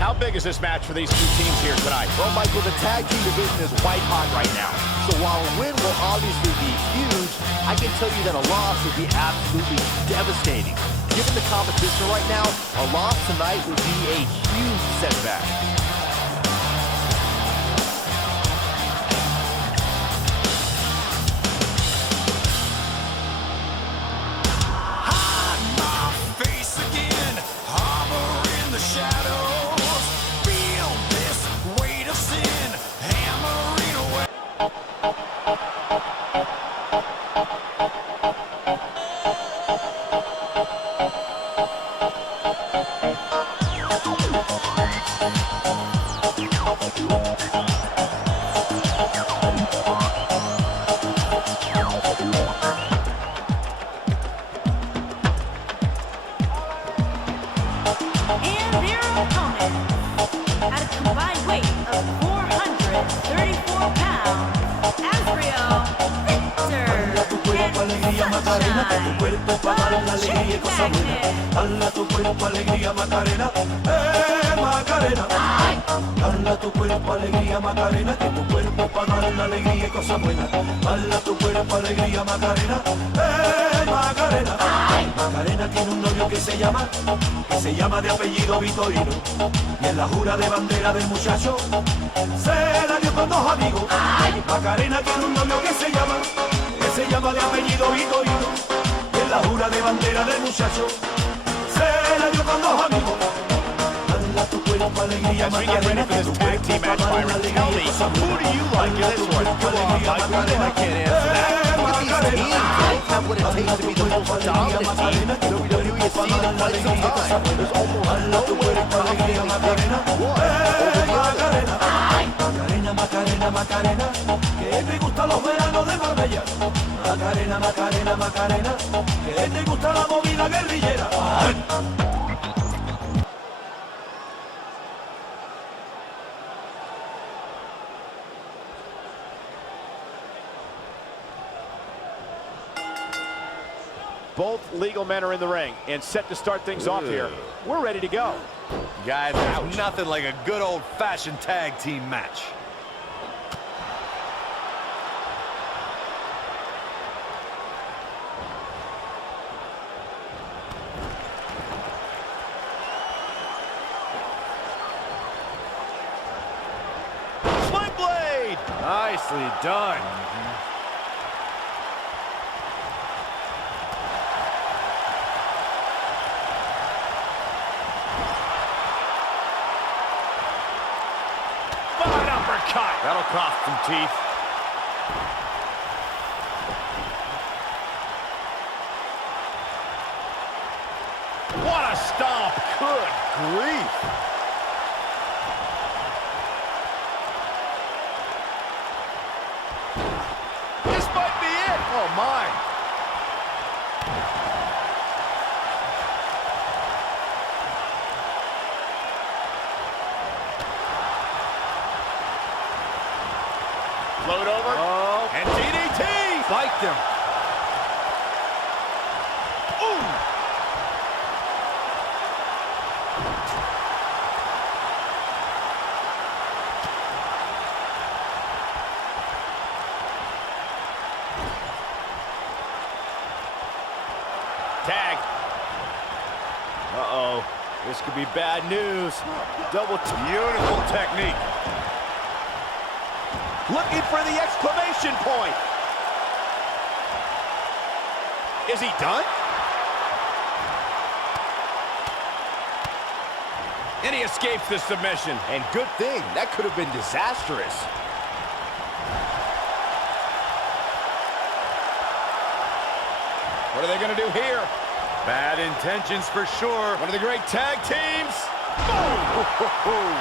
How big is this match for these two teams here tonight? Well, Michael, the tag team division is white hot right now. So while a win will obviously be huge, I can tell you that a loss would be absolutely devastating. Given the competition right now, a loss tonight would be a huge setback. Macarena, que tu cuerpo es para dar la alegría y cosa buena. Dale tu cuerpo alegría, Macarena, Macarena. Dale tu cuerpo alegría, Macarena, que tu cuerpo es para dar la alegría y cosa buena. Dale tu cuerpo alegría, Macarena, Macarena. Macarena tiene un novio que se llama de apellido Vitorino. Y en la jura de bandera del muchacho se la dio con dos amigos. Macarena tiene un novio que se llama de apellido Vitorino, y en la jura de bandera del muchacho se la dio con dos amigos. Dale tu cuerpo alegría, Macarena, que tu cuerpo para dar la alegría y cosa buena. Dale tu cuerpo alegría, Macarena, Macarena. Dale tu cuerpo alegría, Macarena, que tu cuerpo para dar la alegría y cosa buena. Dale tu cuerpo alegría, Macarena, Macarena. Macarena, Macarena, Macarena, que te gustan los veranos de Marbella. Macarena, Macarena, Macarena, que te gusta la movida guerrillera. Both legal men are in the ring and set to start things off here. We're ready to go. Guys, there's nothing like a good old-fashioned tag team match. Sling blade! Nicely done. That'll cost some teeth. What a stomp. Good grief. This might be it. Oh, my. Float over, and DDT! Spiked him. Ooh! Tag. Uh-oh. This could be bad news. Double beautiful technique. Looking for the exclamation point. Is he done? And he escapes the submission. And good thing, that could have been disastrous. What are they going to do here? Bad intentions for sure. One of the great tag teams. Boom!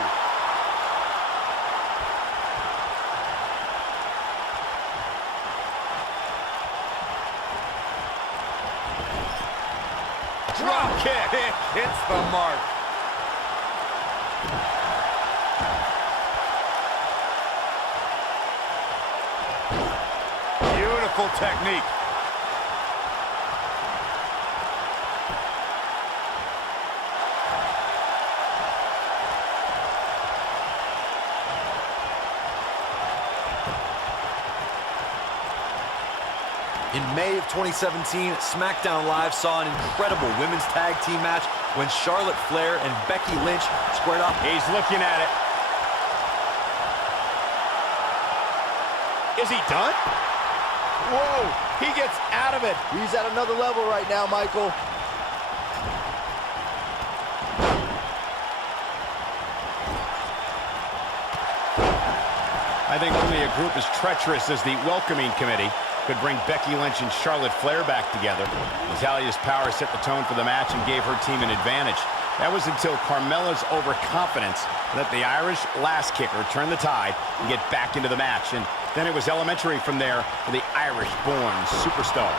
Drop kick. It hits the mark. Beautiful technique. In May of 2017, SmackDown Live saw an incredible women's tag team match when Charlotte Flair and Becky Lynch squared up. He's looking at it. Is he done? Whoa, he gets out of it. He's at another level right now, Michael. I think only a group as treacherous as the welcoming committee could bring Becky Lynch and Charlotte Flair back together. Natalia's power set the tone for the match and gave her team an advantage. That was until Carmella's overconfidence let the Irish last kicker turn the tide and get back into the match. And then it was elementary from there for the Irish-born superstar.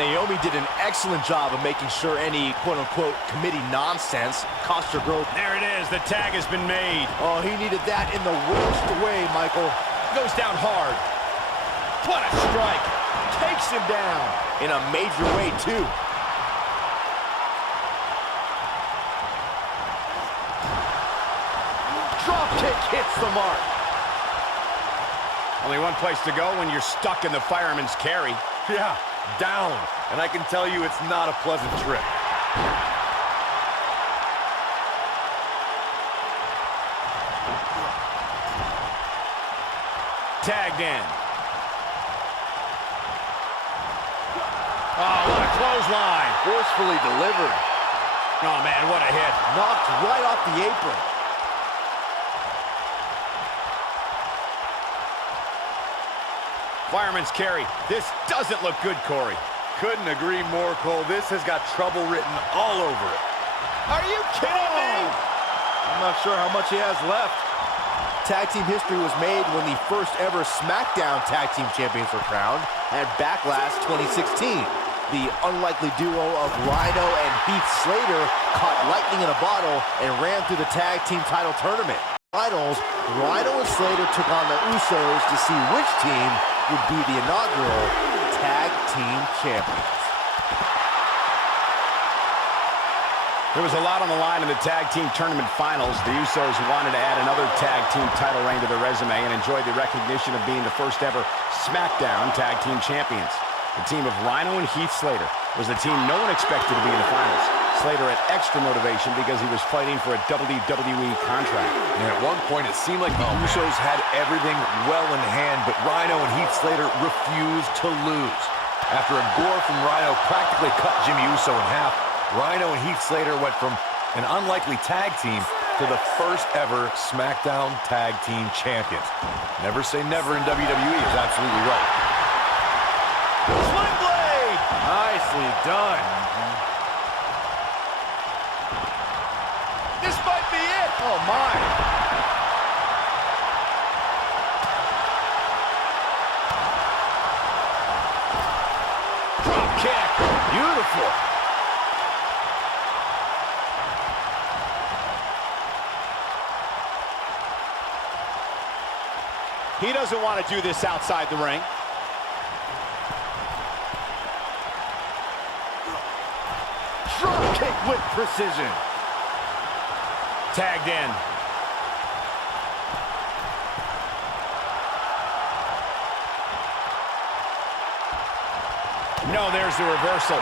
Naomi did an excellent job of making sure any quote-unquote committee nonsense cost her growth. There it is. The tag has been made. Oh, he needed that in the worst way, Michael. Goes down hard. What a strike. Takes him down. In a major way, too. Drop kick hits the mark. Only one place to go when you're stuck in the fireman's carry. Yeah, down. And I can tell you it's not a pleasant trip. Tagged in. Oh, what a clothesline. Forcefully delivered. Oh, man, what a hit. Knocked right off the apron. Fireman's carry. This doesn't look good, Corey. Couldn't agree more, Cole. This has got trouble written all over it. Are you kidding me? I'm not sure how much he has left. Tag team history was made when the first ever SmackDown Tag Team Champions were crowned at Backlash 2016. The unlikely duo of Rhino and Heath Slater caught lightning in a bottle and ran through the tag team title tournament. Finals, Rhino and Slater took on the Usos to see which team would be the inaugural Tag Team Champions. There was a lot on the line in the tag team tournament finals. The Usos wanted to add another tag team title reign to their resume and enjoy the recognition of being the first ever SmackDown Tag Team Champions. The team of Rhino and Heath Slater was the team no one expected to be in the finals. Slater had extra motivation because he was fighting for a WWE contract. And at one point, it seemed like the Usos had everything well in hand, but Rhino and Heath Slater refused to lose. After a gore from Rhino practically cut Jimmy Uso in half, Rhino and Heath Slater went from an unlikely tag team to the first ever SmackDown Tag Team Champions. Never say never in WWE is absolutely right. Sling blade! Nicely done. This might be it! Oh, my. Drop kick! Beautiful. He doesn't want to do this outside the ring. Drop kick with precision. Tagged in. No, there's the reversal.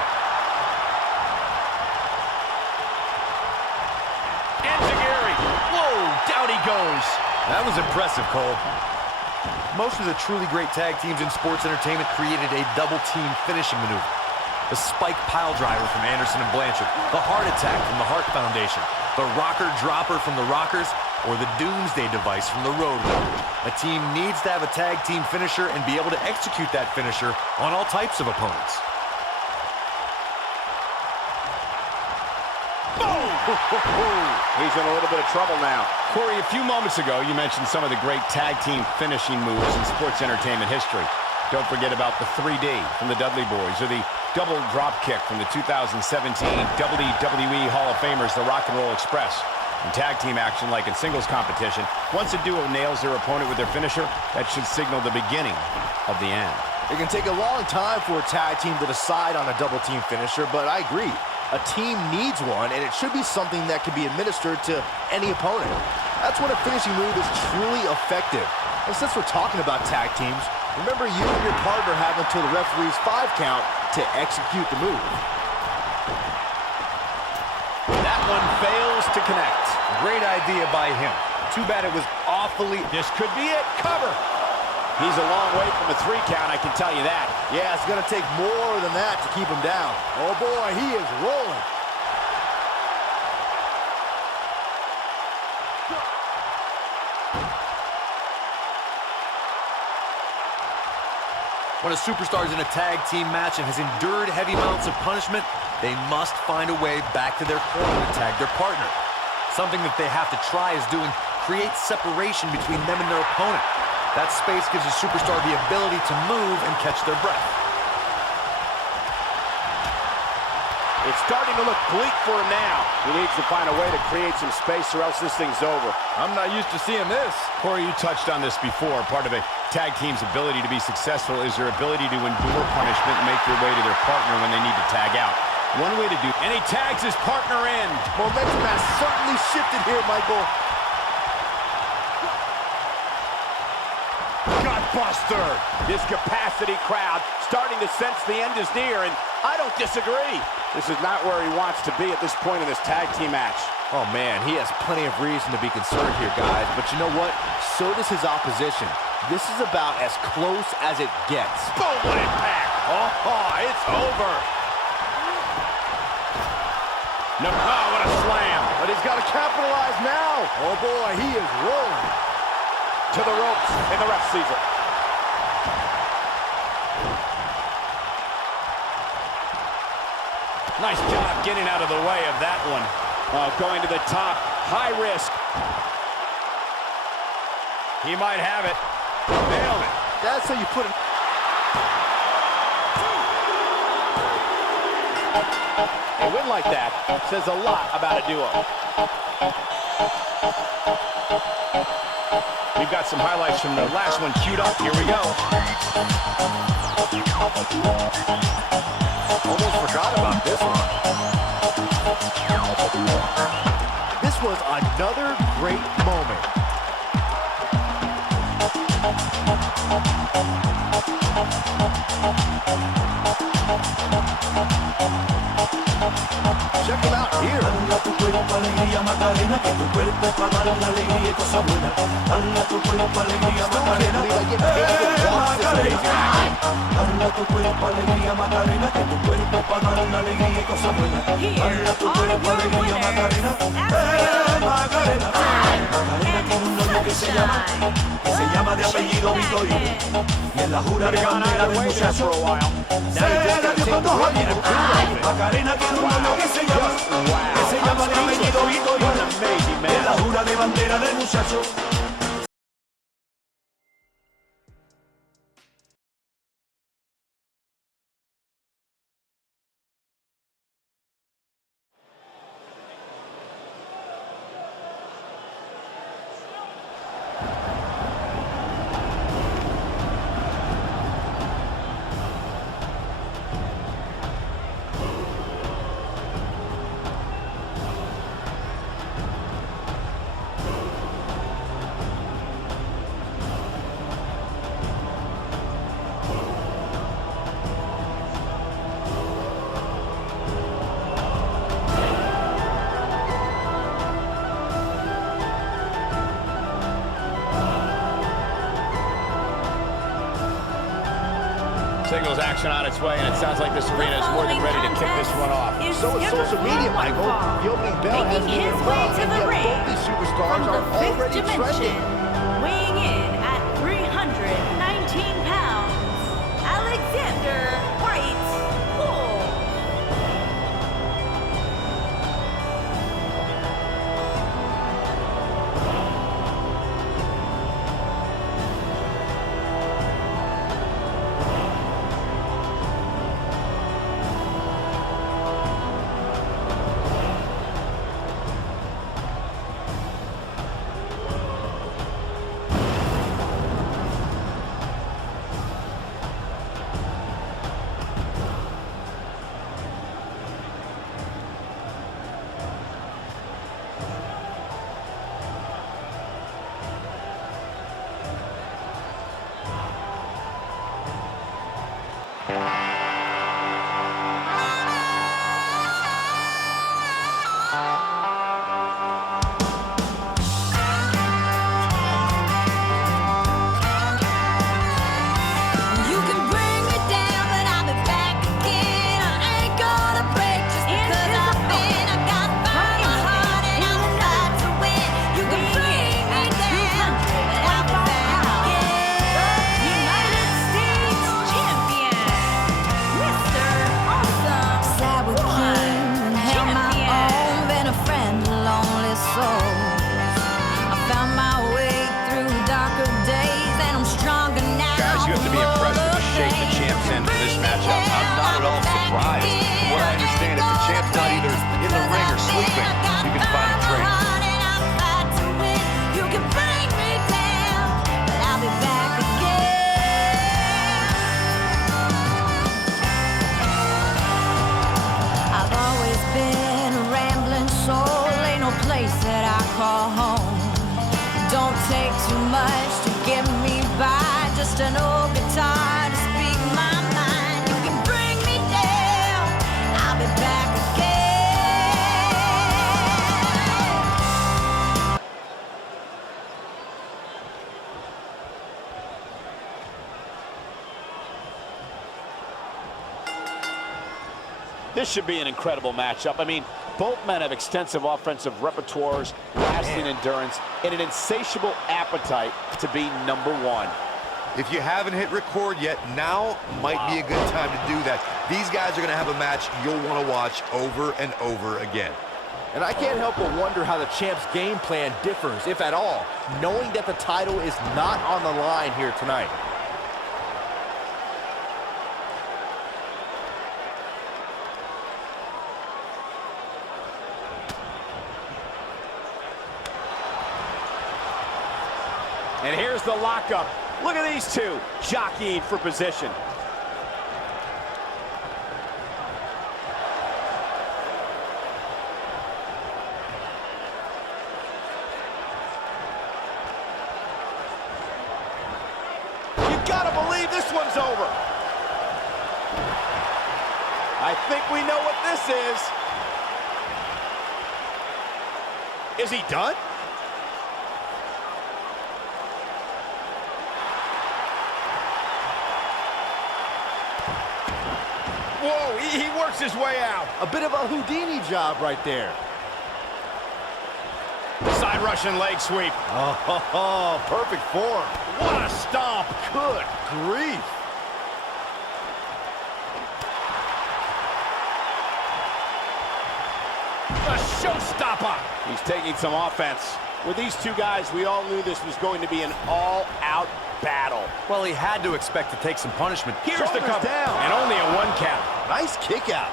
Enziguri. Whoa, down he goes. That was impressive, Cole. Most of the truly great tag teams in sports entertainment created a double-team finishing maneuver. The spike pile driver from Anderson and Blanchard, the heart attack from the Hart Foundation, the rocker dropper from the Rockers, or the Doomsday device from the Road Warriors. A team needs to have a tag team finisher and be able to execute that finisher on all types of opponents. He's in a little bit of trouble now. Corey, a few moments ago, you mentioned some of the great tag team finishing moves in sports entertainment history. Don't forget about the 3D from the Dudley Boys, or the double drop kick from the 2017 WWE Hall of Famers, the Rock and Roll Express. In tag team action, like in singles competition, once a duo nails their opponent with their finisher, that should signal the beginning of the end. It can take a long time for a tag team to decide on a double team finisher, but I agree. A team needs one, and it should be something that can be administered to any opponent. That's when a finishing move is truly effective. And since we're talking about tag teams, Remember, you and your partner have until the referee's 5 count to execute the move. That one fails to connect. Great idea by him. Too bad it was awfully... This could be it. Cover. He's a long way from a 3 count, I can tell you that. Yeah, it's going to take more than that to keep him down. Oh, boy, he is rolling. When a superstar is in a tag team match and has endured heavy amounts of punishment, they must find a way back to their corner to tag their partner. Something that they have to try is doing creates separation between them and their opponent. That space gives a superstar the ability to move and catch their breath. It's starting to look bleak for him now. He needs to find a way to create some space or else this thing's over. I'm not used to seeing this. Corey, you touched on this before. Part of a tag team's ability to be successful is their ability to endure punishment and make their way to their partner when they need to tag out. One way to do, and he tags his partner in. Momentum has certainly shifted here, Michael. Gutbuster. This capacity crowd starting to sense the end is near, and I don't disagree. This is not where he wants to be at this point in this tag team match. Oh, man, he has plenty of reason to be concerned here, guys. But you know what? So does his opposition. This is about as close as it gets. Boom, what impact. Oh, it's over. No, oh, what a slam. But he's got to capitalize now. Oh, boy, he is rolling. To the ropes, and the ref sees it. Nice job getting out of the way of that one. Going to the top, high risk. He might have it. Nailed it. That's how you put it. A win like that says a lot about a duo. We've got some highlights from the last one queued up. Here we go. Almost forgot about this one. This was another great moment. Check him out here. Dala tu cuerpo alegría Macarena, que tu cuerpo es para dar la alegría y cosa buena. Dala tu cuerpo alegría Macarena, Macarena. Dala tu cuerpo alegría Macarena, que tu cuerpo es para dar la alegría y cosa buena. Dala tu cuerpo alegría Macarena, Macarena. Macarena tiene un novio que se llama de apellido Victorino. Y en la jura de bandera del muchacho se la dio con 2 años. Macarena tiene un novio que se llama de apellido Victorino. En la jura de bandera del muchacho. Singles action on its way, and it sounds like this arena is more than ready to kick this one off. So is social media, Michael. The opening bell hasn't Making even his way rung, to and the yet ring both these superstars from are the 5th already dimension, trending. weighing in at 319 pounds, Alexander White Bull. place that I call home. Don't take too much to get me by, just an old guitar to speak my mind. You can bring me down, I'll be back again. This should be an incredible matchup. I mean, both men have extensive offensive repertoires, lasting endurance, and an insatiable appetite to be number one. If you haven't hit record yet, now might be a good time to do that. These guys are going to have a match you'll want to watch over and over again. And I can't help but wonder how the champ's game plan differs, if at all, knowing that the title is not on the line here tonight. And here's the lockup. Look at these two jockeying for position. You gotta believe this one's over. I think we know what this is. Is he done? Whoa, he works his way out. A bit of a Houdini job right there. Side Russian leg sweep. Oh, perfect form. What a stomp. Good grief. A showstopper. He's taking some offense. With these two guys, we all knew this was going to be an all-out battle. Well, he had to expect to take some punishment. Here's the Shoulders cover. down. And only a 1 count. Nice kick out.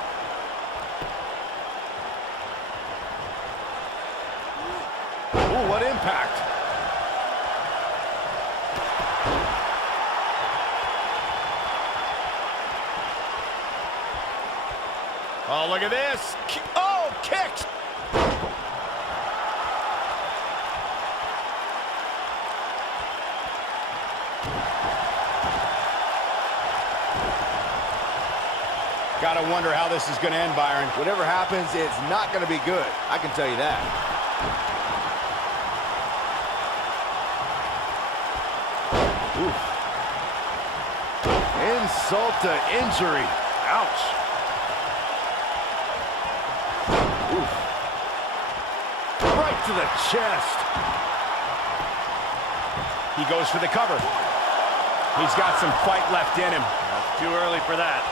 Ooh, what impact. Oh, look at this. Oh, kicks. Gotta wonder how this is gonna end, Byron. Whatever happens, it's not going to be good. I can tell you that. Oof. Insult to injury. Ouch. Oof. Right to the chest. He goes for the cover. He's got some fight left in him. Too early for that.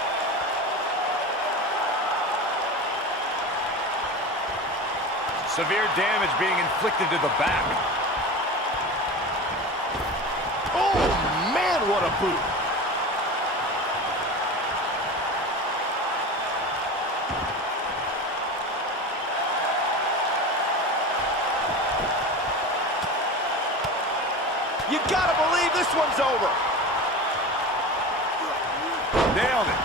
Severe damage being inflicted to the back. Oh, man, what a boot. You gotta believe this one's over. Nailed it.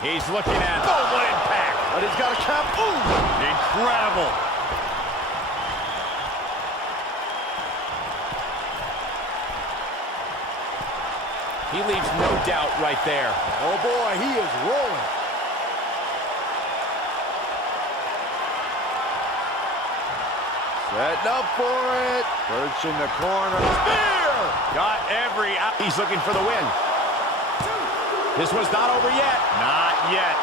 He's looking at... Oh, what impact! But he's got a cap. Ooh! Incredible. He leaves no doubt right there. Oh, boy, he is rolling. Setting up for it. Perch in the corner. Spear! Got every... He's looking for the win. This one's not over yet. Not yet.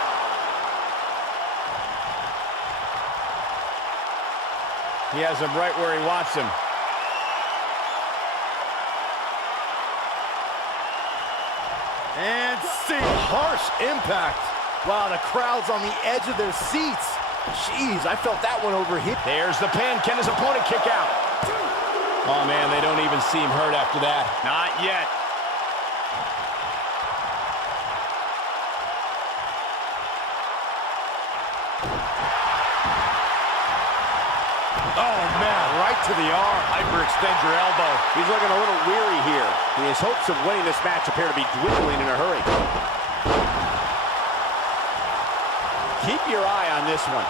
He has him right where he wants him. And see, harsh impact. Wow, the crowd's on the edge of their seats. Jeez, I felt that one over here. There's the pin. Can his opponent kick out? Oh, man, they don't even seem hurt after that. Not yet. Oh, man, right to the arm. Hyperextend your elbow. He's looking a little weary here. His hopes of winning this match appear to be dwindling in a hurry. Keep your eye on this one.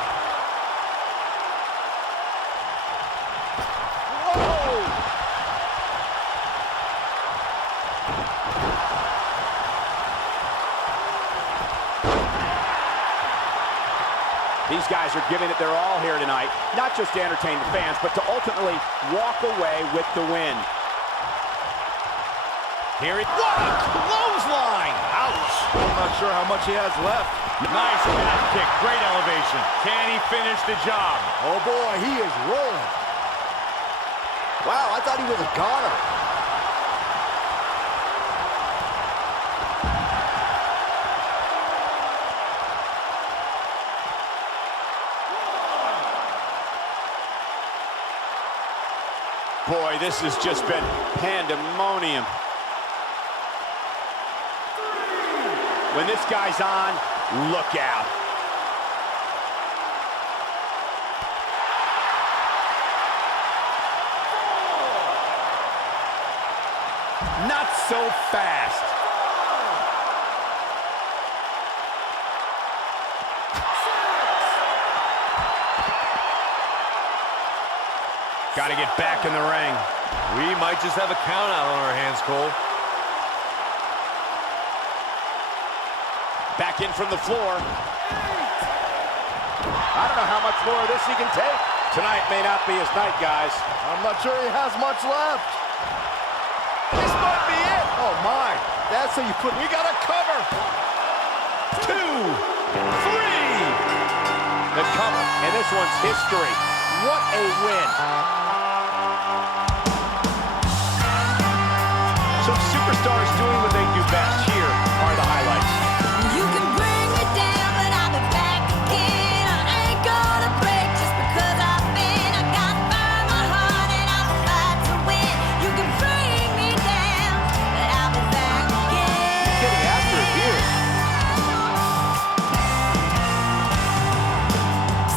These guys are giving it their all here tonight, not just to entertain the fans, but to ultimately walk away with the win. Here it, what a clothesline! Ouch! I'm not sure how much he has left. Nice calf kick, great elevation. Can he finish the job? Oh boy, he is rolling. Wow, I thought he was a goner. Boy, this has just been pandemonium. When this guy's on, look out. Not so fast. Got to get back in the ring. We might just have a count out on our hands, Cole. Back in from the floor. I don't know how much more of this he can take. Tonight may not be his night, guys. I'm not sure he has much left. This might be it. Oh, my. That's how you put it. We got to cover. 2, 3. The cover, and this one's history. What a win. Some superstars doing what they do best. Here are the highlights. You can bring me down, but I'll be back again. I ain't gonna break just because I've been. I got fire in my heart and I'll fight to win. You can bring me down, but I'll be back again. He's getting after it here.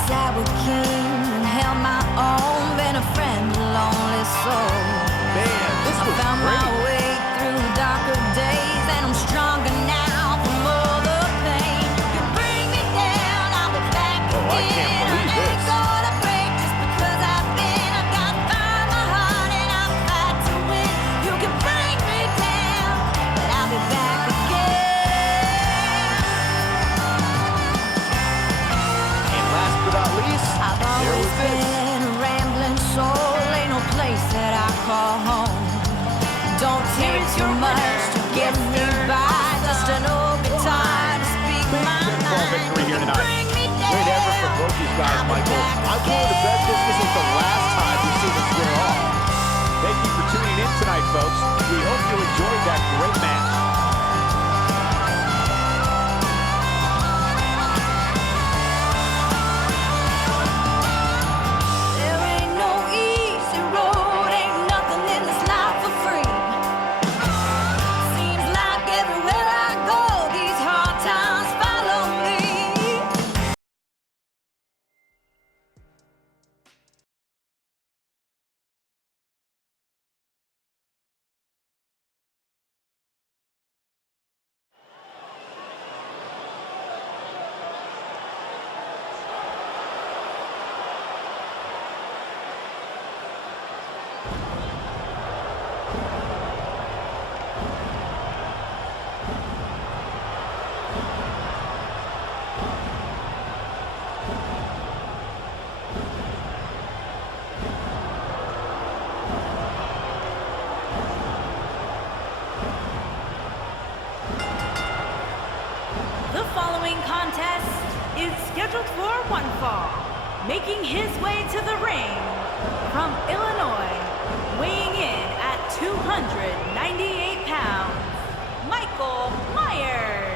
Sour King held my own, been a friend, a lonely soul. Man, this I was found my great. way through darker days, and I'm stronger now from all the pain. You can bring me down, I'll be back again. I can't believe I ain't this. gonna break just because I've been. I got fire in my heart and I'll fight to win. You can bring me down, but I'll be back again. And last but not least, I've there always was this. been a rambling soul, ain't no place that I call home. Don't take too much to get me by, just an old guitar to speak my mind. victory here tonight. Bring me down. Great effort from both these guys, Michael. I'm willing to bet this isn't the last time we see them square off. Thank you for tuning in tonight, folks. We hope you enjoyed that great match. There ain't no easy road, ain't nothing in this life for free. Seems like everywhere I go, these hard times follow me. The following contest is scheduled for one fall. Making his way to the ring from Illinois, weighing in at 298 pounds, Michael Myers.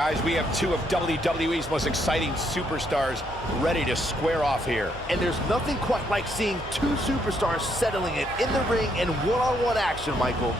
Guys, we have two of WWE's most exciting superstars ready to square off here. And there's nothing quite like seeing two superstars settling it in the ring in one-on-one action, Michael.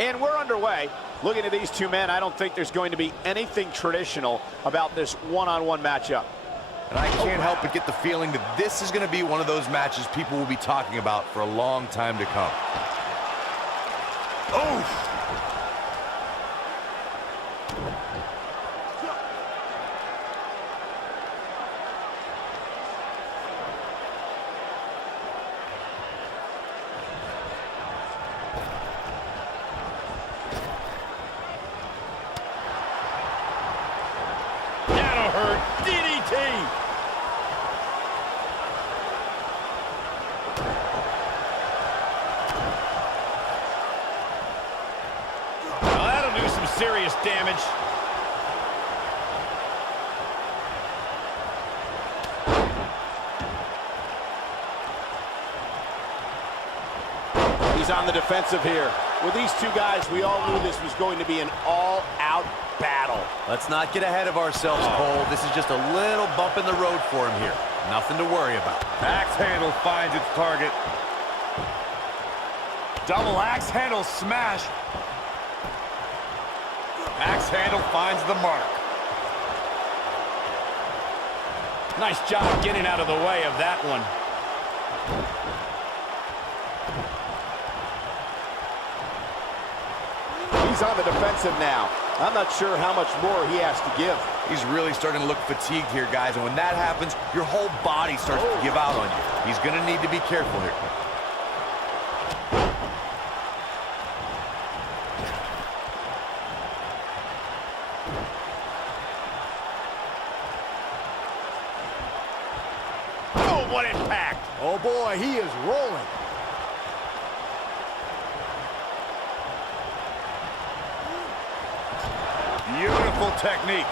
And we're underway. Looking at these two men, I don't think there's going to be anything traditional about this one-on-one matchup. And I can't help but get the feeling that this is going to be one of those matches people will be talking about for a long time to come. Oh! Serious damage. He's on the defensive here. With these two guys, we all knew this was going to be an all-out battle. Let's not get ahead of ourselves, Cole. This is just a little bump in the road for him here. Nothing to worry about. Axe handle finds its target. Double axe handle smash. Axe handle finds the mark. Nice job getting out of the way of that one. He's on the defensive now. I'm not sure how much more he has to give. He's really starting to look fatigued here, guys. And when that happens, your whole body starts to give out on you. He's going to need to be careful here. What impact! Oh boy, he is rolling. technique.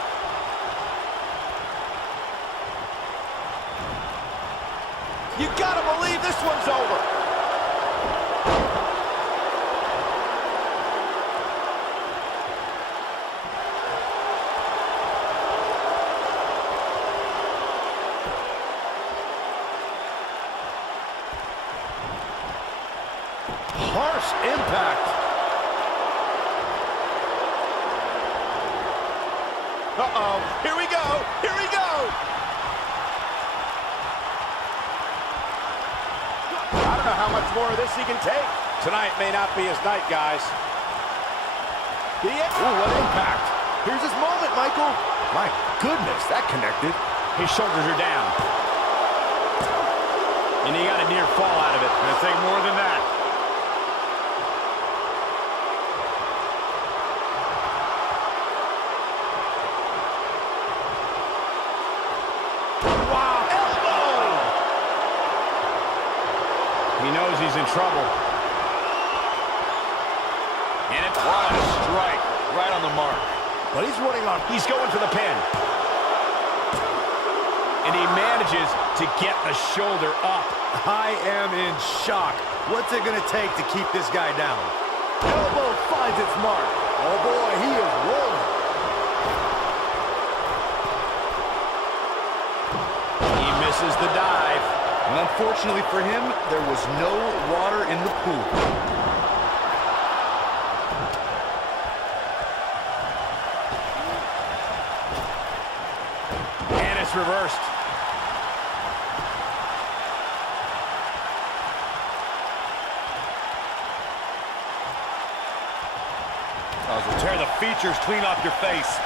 You gotta believe this one's over. Harsh impact. Uh-oh, here we go, here we go! I don't know how much more of this he can take. Tonight may not be his night, guys. Ooh, what impact. Here's his moment, Michael. My goodness, that connected. His shoulders are down. And he got a near fall out of it. Gonna take more than that. He knows he's in trouble. And it's what a strike. Right on the mark. But he's running on. He's going for the pin. And he manages to get the shoulder up. I am in shock. What's it gonna take to keep this guy down? Elbow finds its mark. Oh boy, he is rolling. He misses the dive. And unfortunately for him, there was no water in the pool. And it's reversed. Will tear the features clean off your face.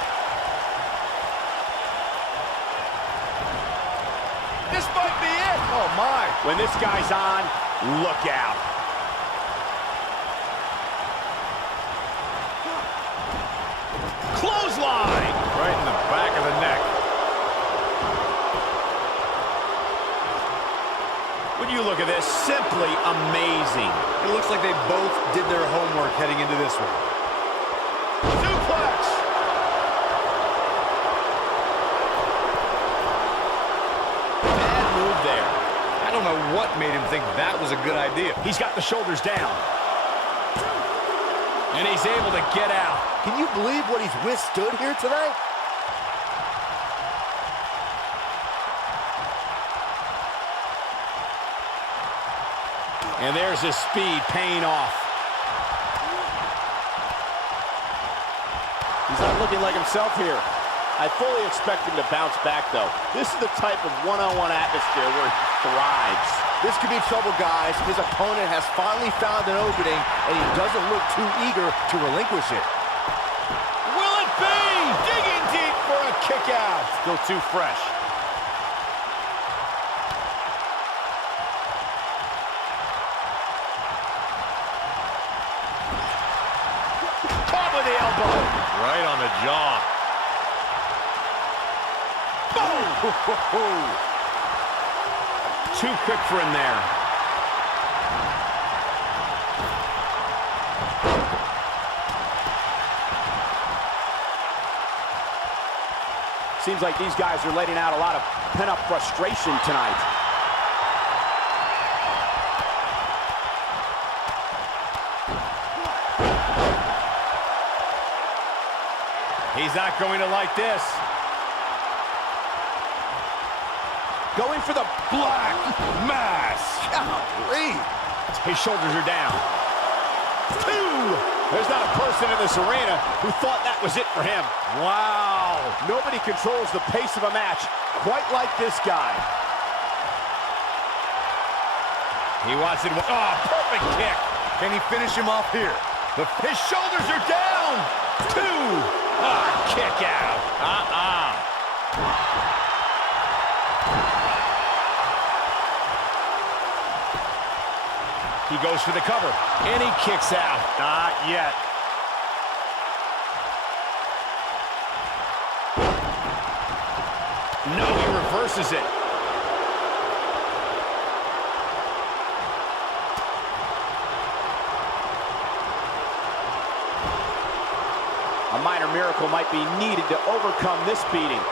This might be it. Oh my. When this guy's on, look out. Clothesline! Right in the back of the neck. When you look at this, simply amazing. It looks like they both did their homework heading into this one. Suplex! Bad move there. I don't know what made him think that was a good idea. He's got the shoulders down. And he's able to get out. Can you believe what he's withstood here tonight? And there's his speed paying off. He's not looking like himself here. I fully expect him to bounce back, though. This is the type of one-on-one atmosphere where he thrives. This could be trouble, guys. His opponent has finally found an opening, and he doesn't look too eager to relinquish it. Will it be? Digging deep for a kick out. Still too fresh. Caught with the elbow. Right on the jaw. Too quick for him there. Seems like these guys are letting out a lot of pent-up frustration tonight. He's not going to like this. Going for the Black mass. golly. His shoulders are down. Two. There's not a person in this arena who thought that was it for him. Wow. Nobody controls the pace of a match quite like this guy. He wants it. Oh, perfect kick. Can he finish him off here? His shoulders are down. Two. Ah, kick out. He goes for the cover, and he kicks out. Not yet. No, he reverses it. A minor miracle might be needed to overcome this beating.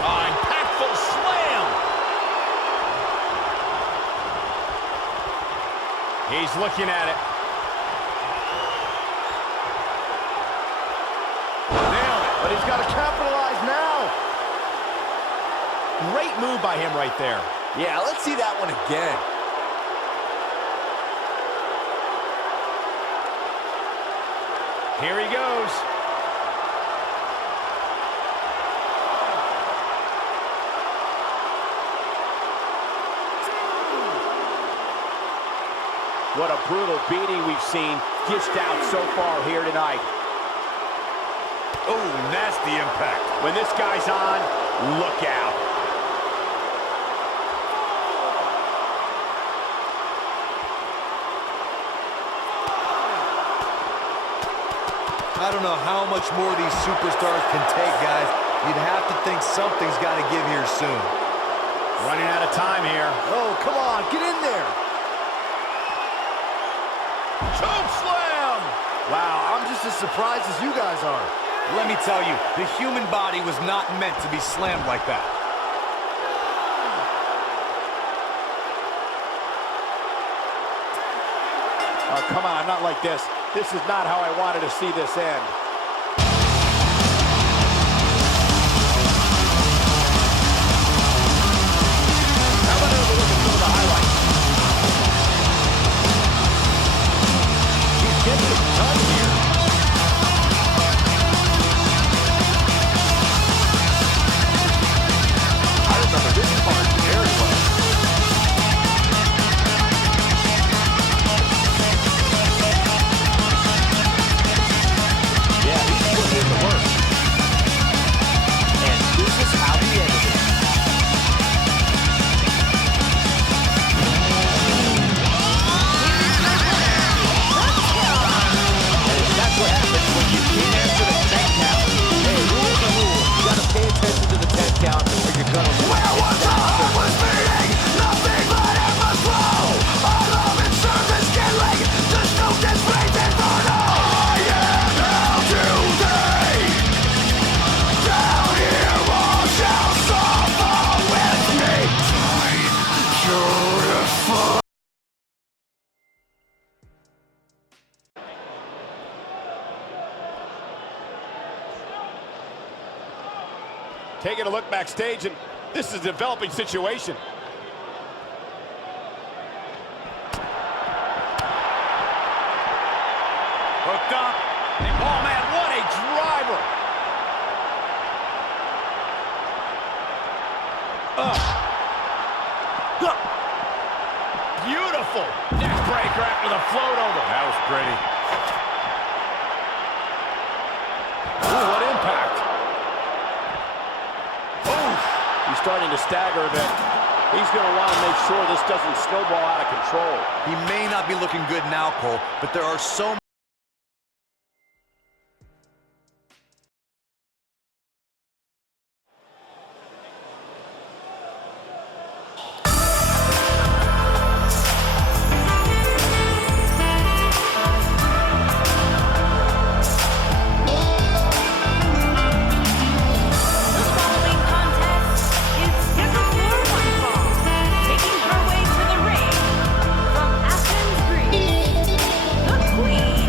Impactful slam. He's looking at it. Nailed it. But he's got to capitalize now. Great move by him right there. Yeah, let's see that one again. Here he goes. What a brutal beating we've seen dished out so far here tonight. Oh, nasty impact. When this guy's on, look out. I don't know how much more these superstars can take, guys. You'd have to think something's got to give here soon. Running out of time here. Oh, come on, get in there. Choke slam! Wow, I'm just as surprised as you guys are. Let me tell you, the human body was not meant to be slammed like that. Oh, come on, not like this. This is not how I wanted to see this end. How about overlooking some of the highlights? He's getting it done here. I remember this part very well. Yeah, he's putting in the work. And this is how he ended it. And that's what happens when you can't answer the 10 count. Hey, rules are rules. You gotta pay attention to the 10 count or you're gonna lose. Where was the hopeless meeting? Nothing but endless flow. Our love and service killing. The snoop is faith inferno. I am hell today. Down here all shall suffer with me. Beautiful. Taking a look backstage, and this is a developing situation. Hooked up. Oh, man, what a driver. Beautiful. Neck breaker after the float over. That was pretty. Ooh, what impact. He's starting to stagger a bit. He's going to want to make sure this doesn't snowball out of control. He may not be looking good now, Cole, but there are so The following contest is scheduled for one fall. Making her way to the ring from Athens, Greece, the Queen.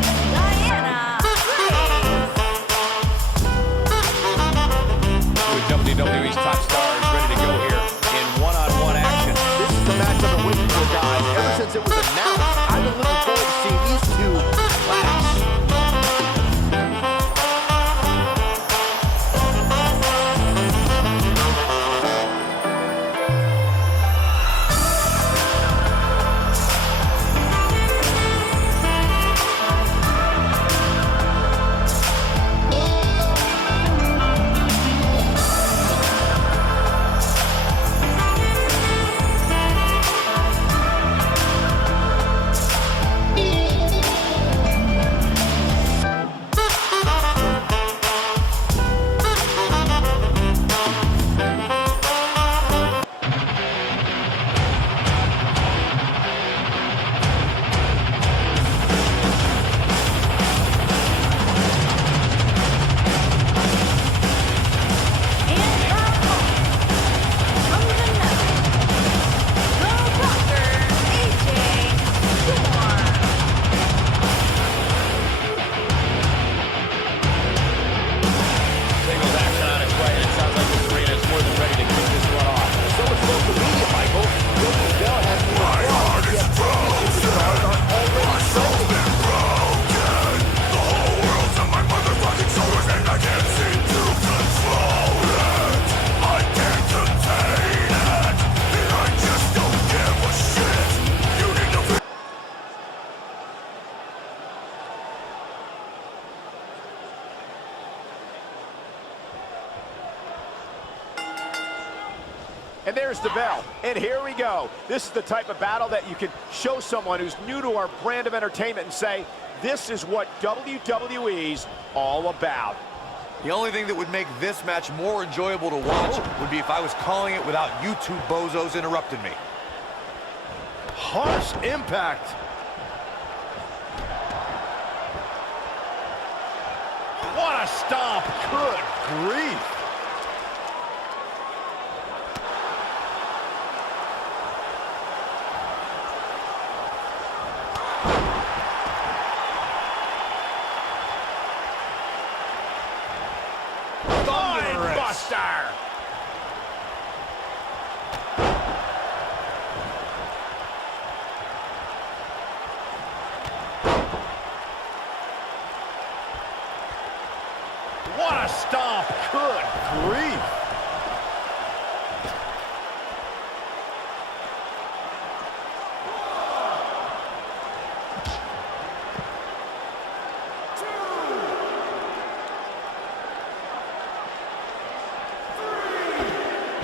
And there's the bell. And here we go. This is the type of battle that you can show someone who's new to our brand of entertainment and say, this is what WWE's all about. The only thing that would make this match more enjoyable to watch would be if I was calling it without you two bozos interrupting me. Harsh impact. What a stomp. Good grief. Buster. What a stomp. Good grief.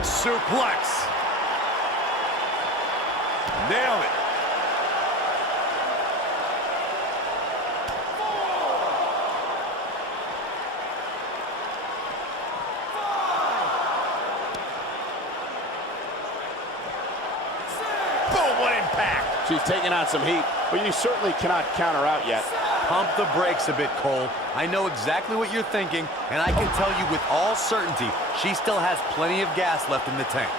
Suplex. Nailed it. Boom, what impact. She's taking on some heat, but you certainly cannot count her out yet. Pump the brakes a bit, Cole. I know exactly what you're thinking, and I can tell you with all certainty, she still has plenty of gas left in the tank.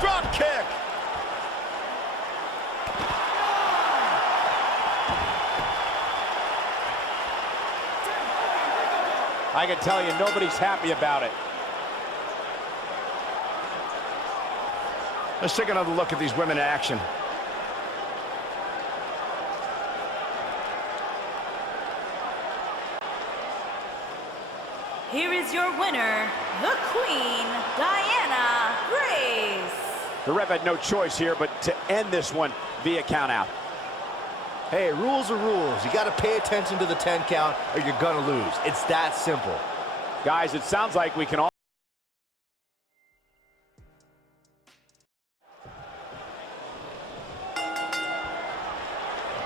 Drop kick. I can tell you, nobody's happy about it. Let's take another look at these women in action. Here is your winner, the Queen, Diana Grace. The ref had no choice here but to end this one via countout. Hey, rules are rules. You got to pay attention to the 10 count or you're going to lose. It's that simple. Guys, it sounds like we can all...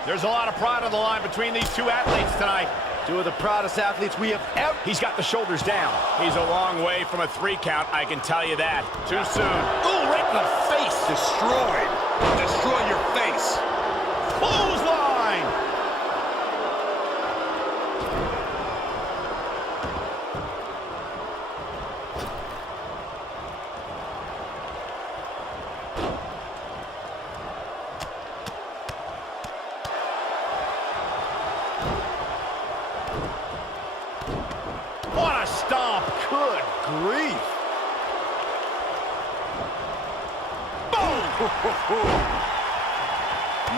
There's a lot of pride on the line between these two athletes tonight. Two of the proudest athletes we have ever... He's got the shoulders down. He's a long way from a 3 count, I can tell you that. Too soon. Ooh, right in the face. Destroyed. Destroy your face. Clothesline. What a stomp. Good grief.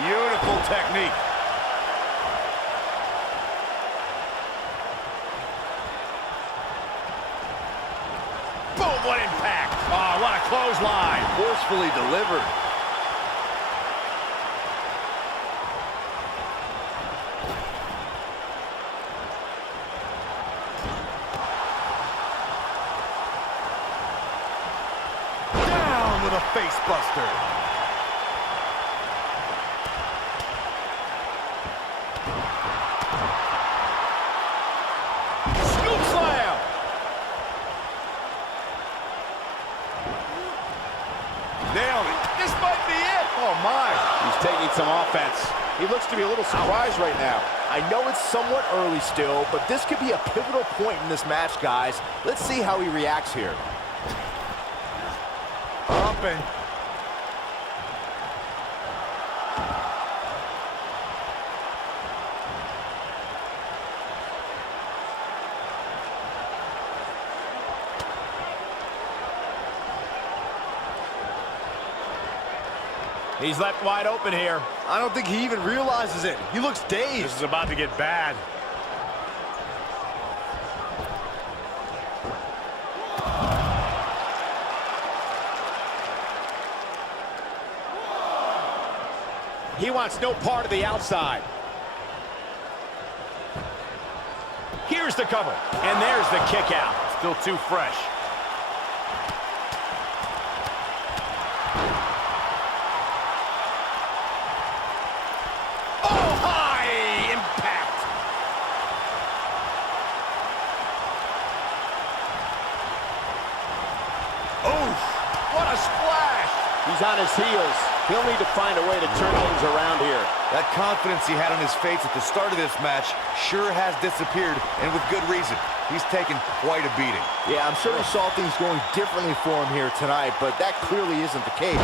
Beautiful technique. Boom, what impact. Oh, what a clothesline. Forcefully delivered. Down with a face buster. Scoop slam. Nailed it. This might be it. Oh, my. He's taking some offense. He looks to be a little surprised right now. I know it's somewhat early still, but this could be a pivotal point in this match, guys. Let's see how he reacts here. Pumping. He's left wide open here. I don't think he even realizes it. He looks dazed. This is about to get bad. He wants no part of the outside. Here's the cover. And there's the kick out. Still too fresh. he's on his heels. He'll need to find a way to turn things around here. That confidence he had on his face at the start of this match sure has disappeared, and with good reason. He's taken quite a beating. Yeah, I'm sure he saw things going differently for him here tonight, but that clearly isn't the case.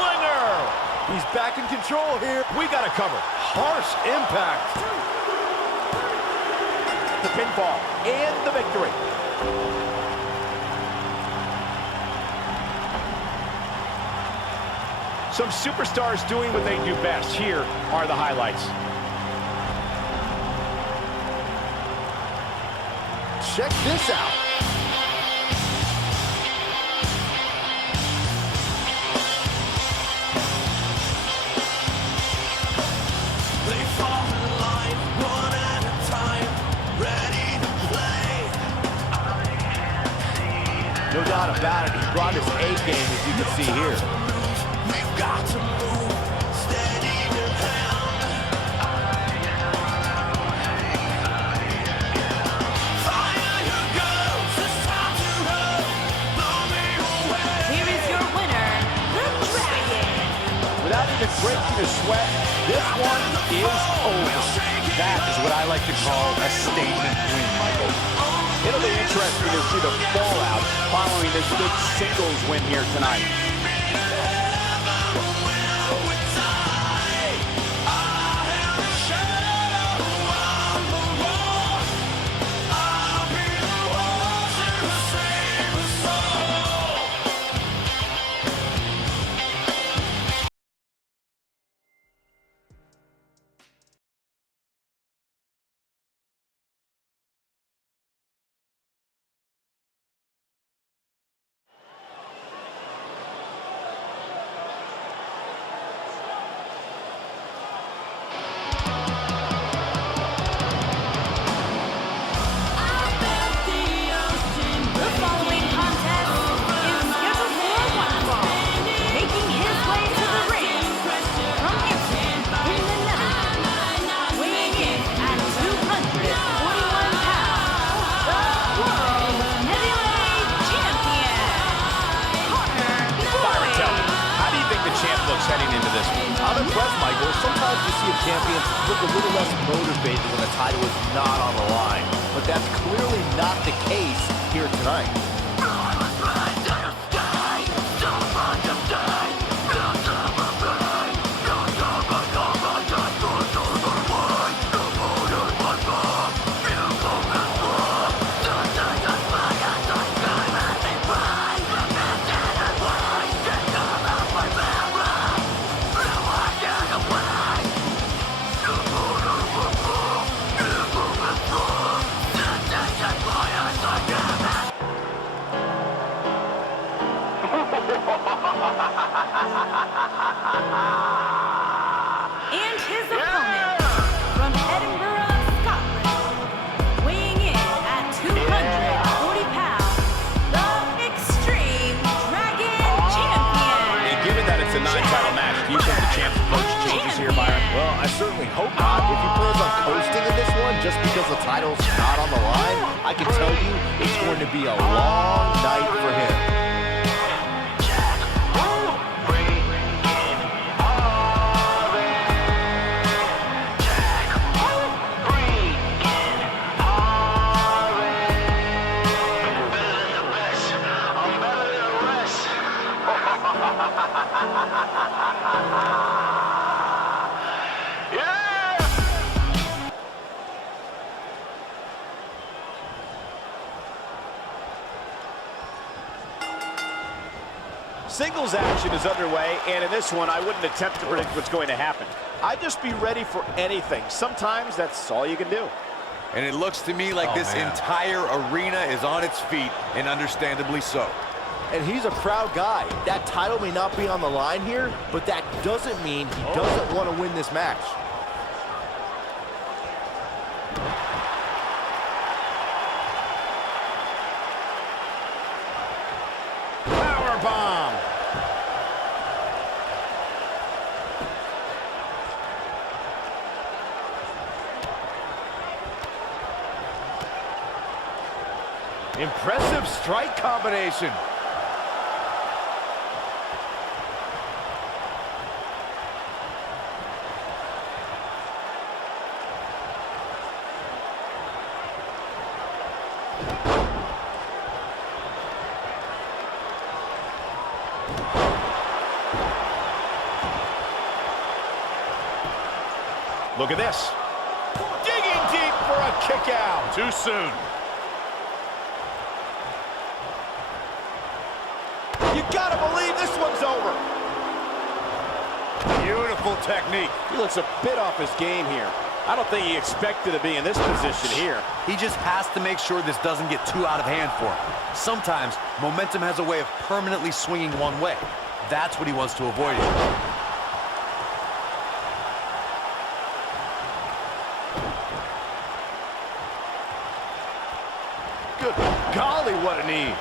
Slinger! He's back in control here. We got to cover. Harsh impact. The pinfall and the victory. Some superstars doing what they do best. Here are the highlights. Check this out. They fall in line, one at a time, ready to play. No doubt about it. He brought his A game, as you can see here. We've got to move, steady your hand. Fire your girls, it's time to run. Blow me away. Here is your winner, the Dragon. Without even breaking a sweat, this one is over. That is what I like to call a statement win, Michael. It'll be interesting to see the fallout following this big singles win here tonight. The following contest is scheduled for one fall. Making his way to the ring from Amsterdam in the Netherlands, weighing in at 241 pounds, the World Heavyweight Champion, Connor Byron, tell me, Boyd. how do you think the champ looks heading into this one? I'm impressed, Michael. Sometimes you see a champion look a little less motivated when the title is not on the line. But that's clearly not the case here tonight. And his opponent from Edinburgh, Scotland, weighing in at 240 pounds, the Extreme Dragon Champion. And given that it's a non-title match, do you think the champ's approach changes here, Byron? Well, I certainly hope not. If he plans on coasting in this one just because the title's not on the line, I can tell you it's going to be a long night for him. Singles action is underway, and in this one, I wouldn't attempt to predict what's going to happen. I'd just be ready for anything. Sometimes that's all you can do. And it looks to me like this entire arena is on its feet, and understandably so. And he's a proud guy. That title may not be on the line here, but that doesn't mean he doesn't want to win this match. Powerbomb. Impressive strike combination. Look at this. Digging deep for a kick out. Too soon. You gotta believe this one's over. Beautiful technique. He looks a bit off his game here. I don't think he expected to be in this position here. He just has to make sure this doesn't get too out of hand for him. Sometimes, momentum has a way of permanently swinging one way. That's what he wants to avoid here. Good golly, what a knee.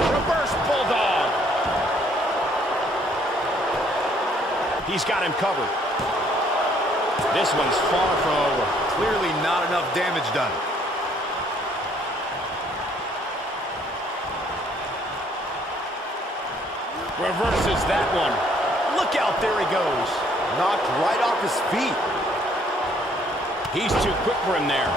Reverse bulldog. He's got him covered. This one's far from over. Clearly not enough damage done. Reverses that one. Look out, there he goes. Knocked right off his feet. He's too quick for him there.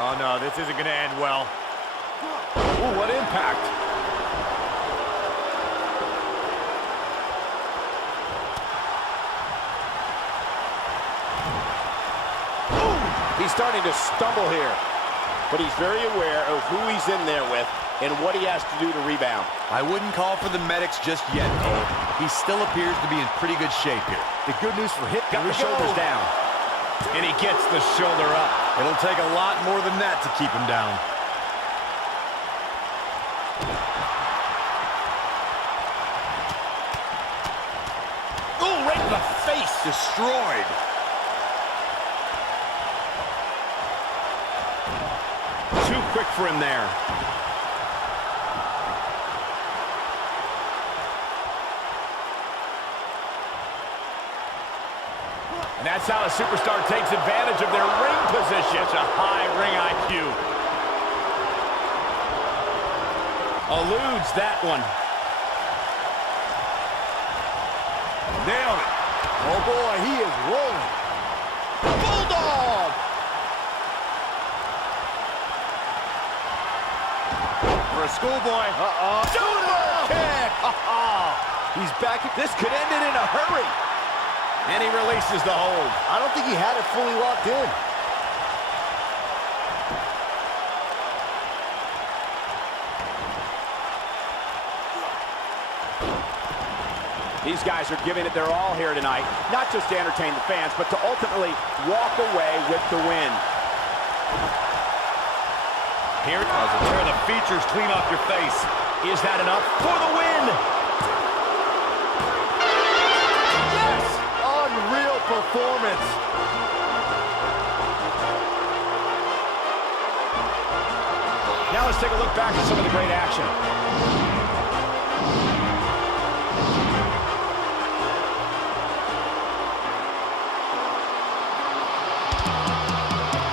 Oh, no, this isn't going to end well. Ooh, what impact. Ooh, he's starting to stumble here. But he's very aware of who he's in there with and what he has to do to rebound. I wouldn't call for the medics just yet, Cole. He still appears to be in pretty good shape here. The good news for him, Got the shoulders down. And he gets the shoulder up. It'll take a lot more than that to keep him down. Ooh, right in the face. Destroyed. Too quick for him there. And that's how a superstar takes advantage of their ring position. Such a high ring IQ. Eludes that one. Nailed it. Oh boy, he is rolling. Bulldog! For a schoolboy. Super kick! He's back. This could end it in a hurry. And he releases the hold. I don't think he had it fully locked in. These guys are giving it their all here tonight, not just to entertain the fans, but to ultimately walk away with the win. Here it is. Tear the features clean off your face. Is that enough for the win? Yes! Unreal performance. Now let's take a look back at some of the great action.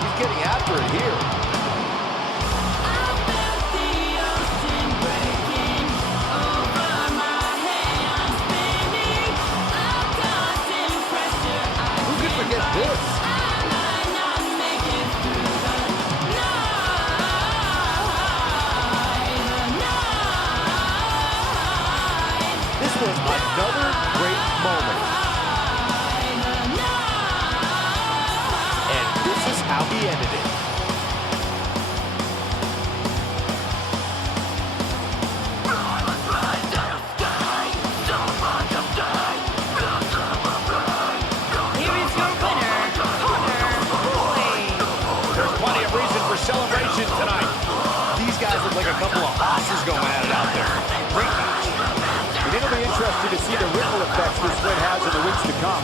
He's getting after it here. Who could forget this? This was another great moment. And this is how he ended it. Here is your winner, Connor Boyd. There's plenty of reason for celebration tonight. These guys look like a couple of hosses going at it out there. Great match. And it'll be interesting to see the ripple effects this win has in the weeks to come.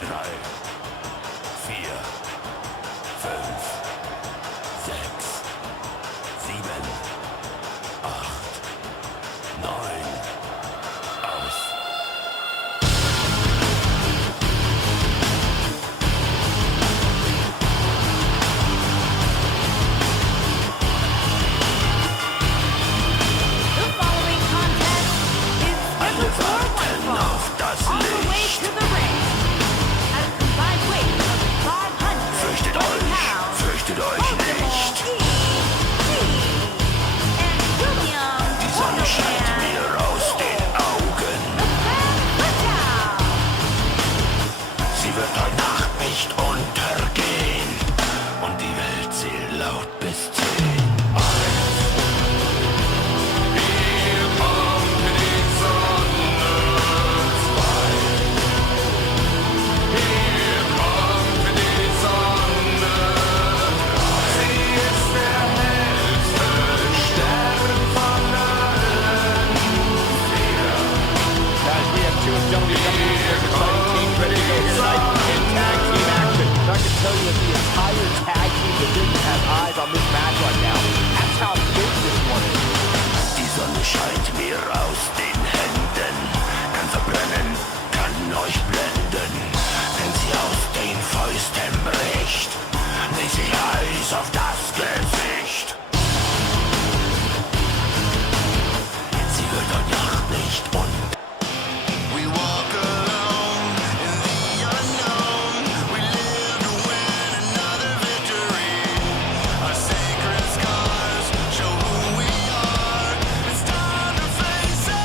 3, 4, 5, 6, 7, 8, 9, aus. The following contest is scheduled for one fall. On the way to the ring. At a combined weight of 520 pounds. Fürchtet euch nicht. And William Die Sonne scheint mir aus den Augen. Sie wird heute Nacht nicht untergehen. Und die Welt zählt laut bis 10. Hier kommt die Sonne. 2. Hier kommt die Sonne. Sie ist der hellste Stern von allen. 4. Guys, we have two of WWE's most exciting teams ready to go here tonight in tag team action. And I can tell you that the entire tag team division has eyes on this match right now. That's how big this one is. Die Sonne scheint mir aus den Händen, kann verbrennen, kann euch blenden. Wenn sie aus den Fäusten bricht, nimmt sie Eis auf das Gesicht. Sie wird heute Nacht nicht unter. We walk alone in the unknown. We live to win another victory. Our sacred scars show who we are. It's time to face it.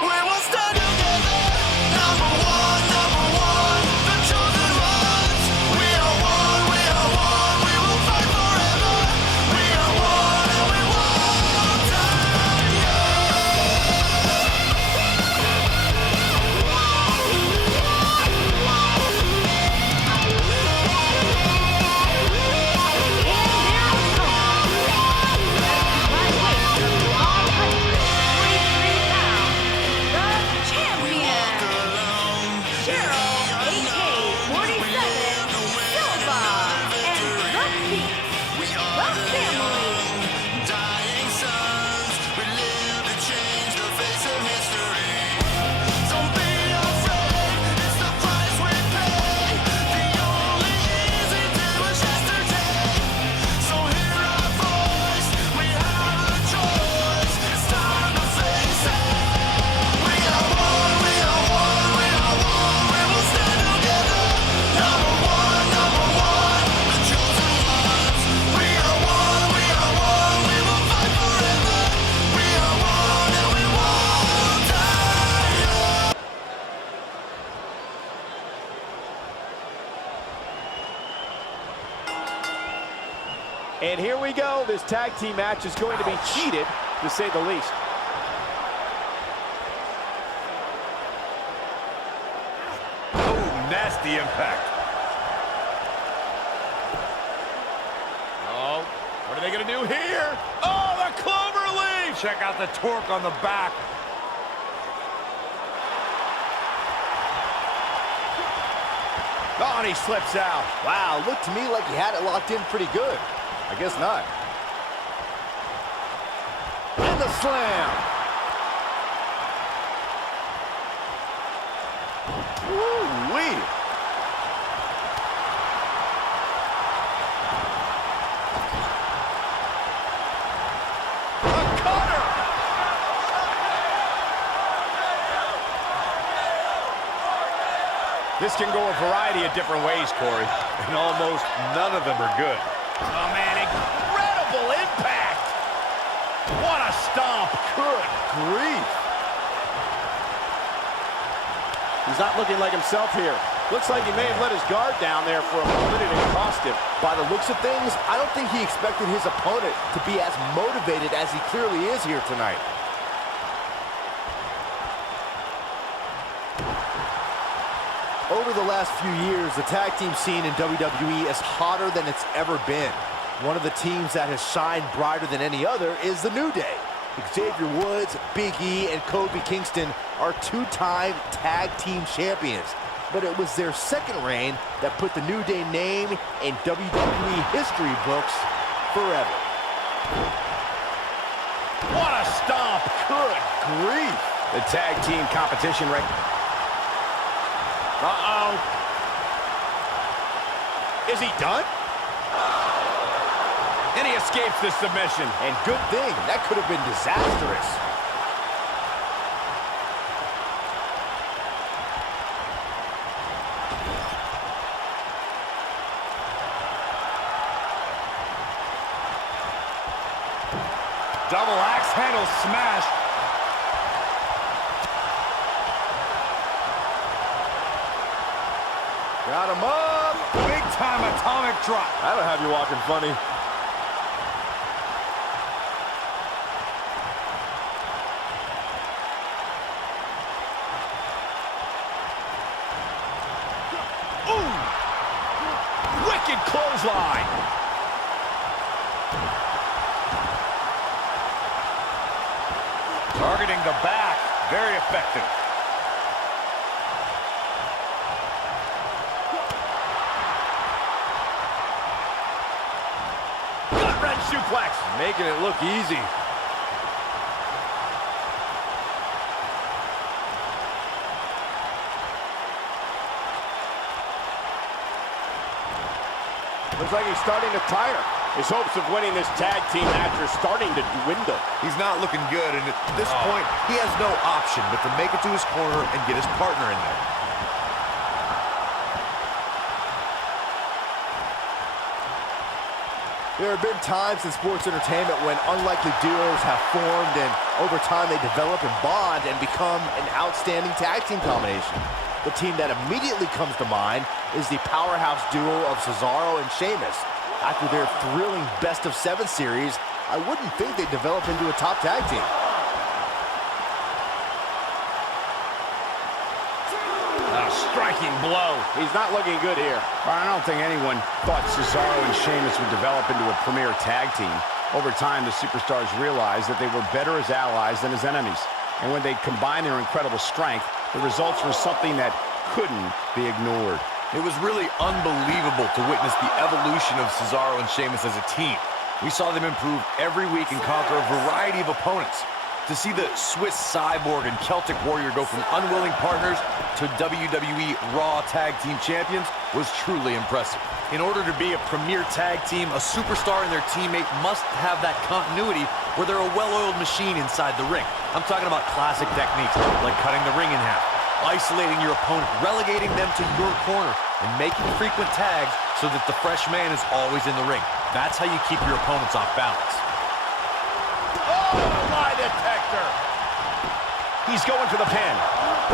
We will stand together. Number one, the chosen ones. We are one, we are one. We will fight forever. We are one and we won't dying sons. We live to change the face of history. Don't be afraid, it's the price we pay. The only easy day was yesterday. So hear our voice, we have a choice. It's time to face it. We are one, we are one, we are one. We will stand together. Number one, the chosen ones. We are one, we are one. We will fight forever. We are one and we won't die. And here we go. This tag team match is going to be cheated, to say the least. Oh, nasty impact. Oh, what are they going to do here? Oh, the clover leaf! Check out the torque on the back. Oh, and he slips out. Wow, looked to me like he had it locked in pretty good. I guess not. And the slam. Woo-wee. A cutter! This can go a variety of different ways, Corey. And almost none of them are good. Oh, man, incredible impact! What a stomp! Good grief. He's not looking like himself here. Looks like he may have let his guard down there for a moment and it cost him. By the looks of things, I don't think he expected his opponent to be as motivated as he clearly is here tonight. Over the last few years, the tag team scene in WWE is hotter than it's ever been. One of the teams that has shined brighter than any other is the New Day. Xavier Woods, Big E, and Kofi Kingston are two-time tag team champions. But it was their second reign that put the New Day name in WWE history books forever. What a stomp! Good grief! The tag team competition right... Uh-oh. Is he done? And he escapes the submission. And good thing, that could have been disastrous. Double axe handle smash. Got him up. Big time atomic drop. That'll have you walking funny. Ooh! Wicked clothesline. Targeting the back. Very effective. Gut-wrench suplex. Making it look easy. Looks like he's starting to tire. His hopes of winning this tag team match are starting to dwindle. He's not looking good, and at this point, he has no option but to make it to his corner and get his partner in there. There have been times in sports entertainment when unlikely duos have formed, and over time they develop and bond and become an outstanding tag team combination. The team that immediately comes to mind is the powerhouse duo of Cesaro and Sheamus. After their thrilling best-of-7 series, I wouldn't think they'd develop into a top tag team. A striking blow. He's not looking good here. I don't think anyone thought Cesaro and Sheamus would develop into a premier tag team. Over time, the superstars realized that they were better as allies than as enemies. And when they combined their incredible strength, the results were something that couldn't be ignored. It was really unbelievable to witness the evolution of Cesaro and Sheamus as a team. We saw them improve every week and conquer a variety of opponents. To see the Swiss Cyborg and Celtic Warrior go from unwilling partners to WWE Raw Tag Team Champions was truly impressive. In order to be a premier tag team, a superstar and their teammate must have that continuity where they're a well-oiled machine inside the ring. I'm talking about classic techniques like cutting the ring in half, isolating your opponent, relegating them to your corner, and making frequent tags so that the fresh man is always in the ring. That's how you keep your opponents off balance. Oh, lie detector! He's going for the pin,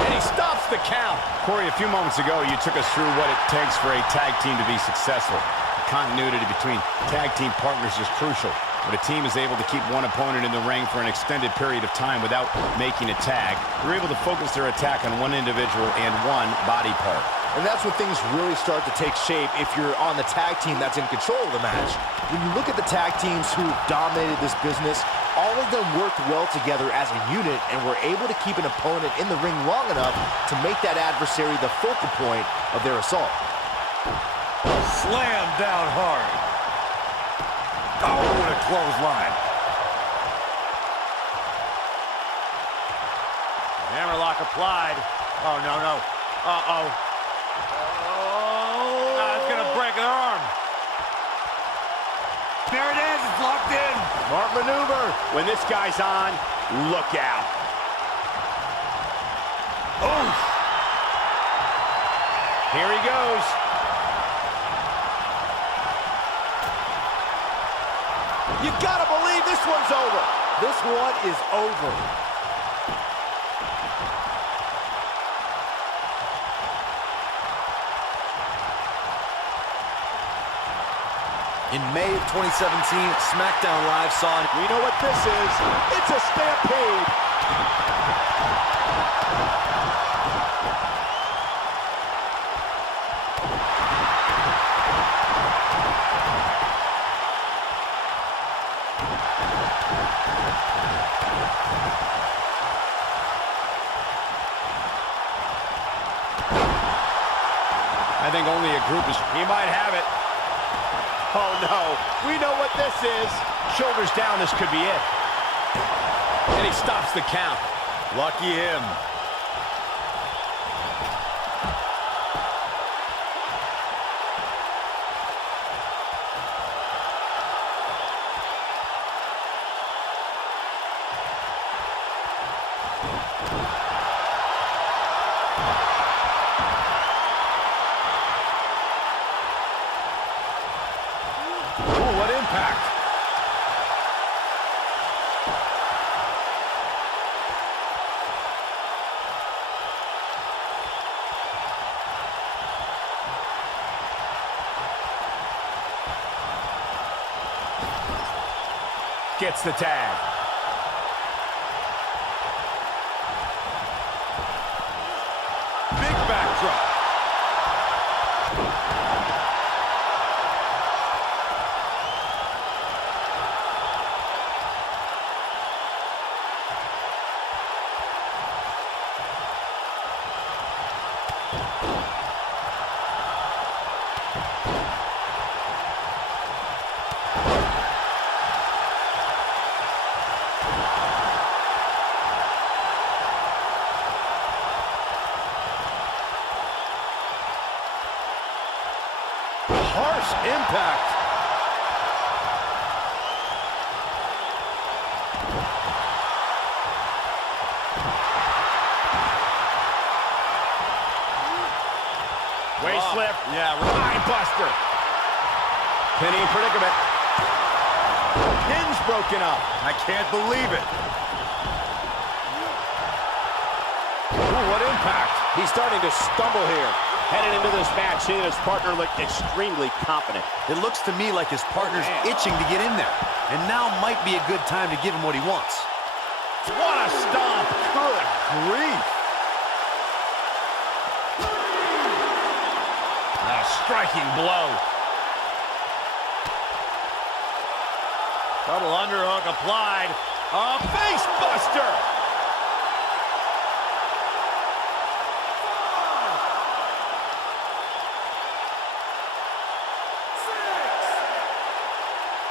and he stops the count. Corey, a few moments ago, you took us through what it takes for a tag team to be successful. Continuity between tag team partners is crucial. When a team is able to keep one opponent in the ring for an extended period of time without making a tag, they're able to focus their attack on one individual and one body part. And that's when things really start to take shape if you're on the tag team that's in control of the match. When you look at the tag teams who dominated this business, all of them worked well together as a unit and were able to keep an opponent in the ring long enough to make that adversary the focal point of their assault. Slam down hard. Oh, what a clothesline. Hammerlock applied. Oh, no, no. Uh-oh. It's going to break an arm. There it is. It's locked in. Smart maneuver. When this guy's on, look out. Oh. Here he goes. You gotta believe this one's over. This one is over. In May of 2017, SmackDown Live saw... We know what this is. It's a stampede. I think only a group is... He might have it. Oh, no. We know what this is. Shoulders down, this could be it. And he stops the count. Lucky him. Ooh, what impact. Gets the tag. Big backdrop. Harsh impact. Waist slip. Yeah, right. Buster. Penny in predicament. Pin's broken up. I can't believe it. Ooh, what impact. He's starting to stumble here. Headed into this match, seeing his partner look extremely confident. It looks to me like his partner's itching to get in there. And now might be a good time to give him what he wants. What a stomp. Good grief. A striking blow. Double underhook applied. A face buster.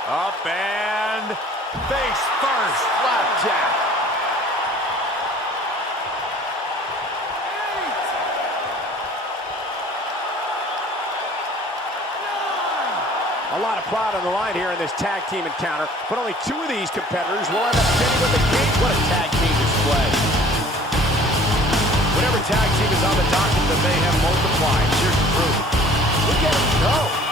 Up and face first. Flapjack. A lot of pride on the line here in this tag team encounter, but only two of these competitors will end up getting with the gate. What a tag team display. Whenever tag team is on the docket, the mayhem multiplies. Here's the proof. Look at him go.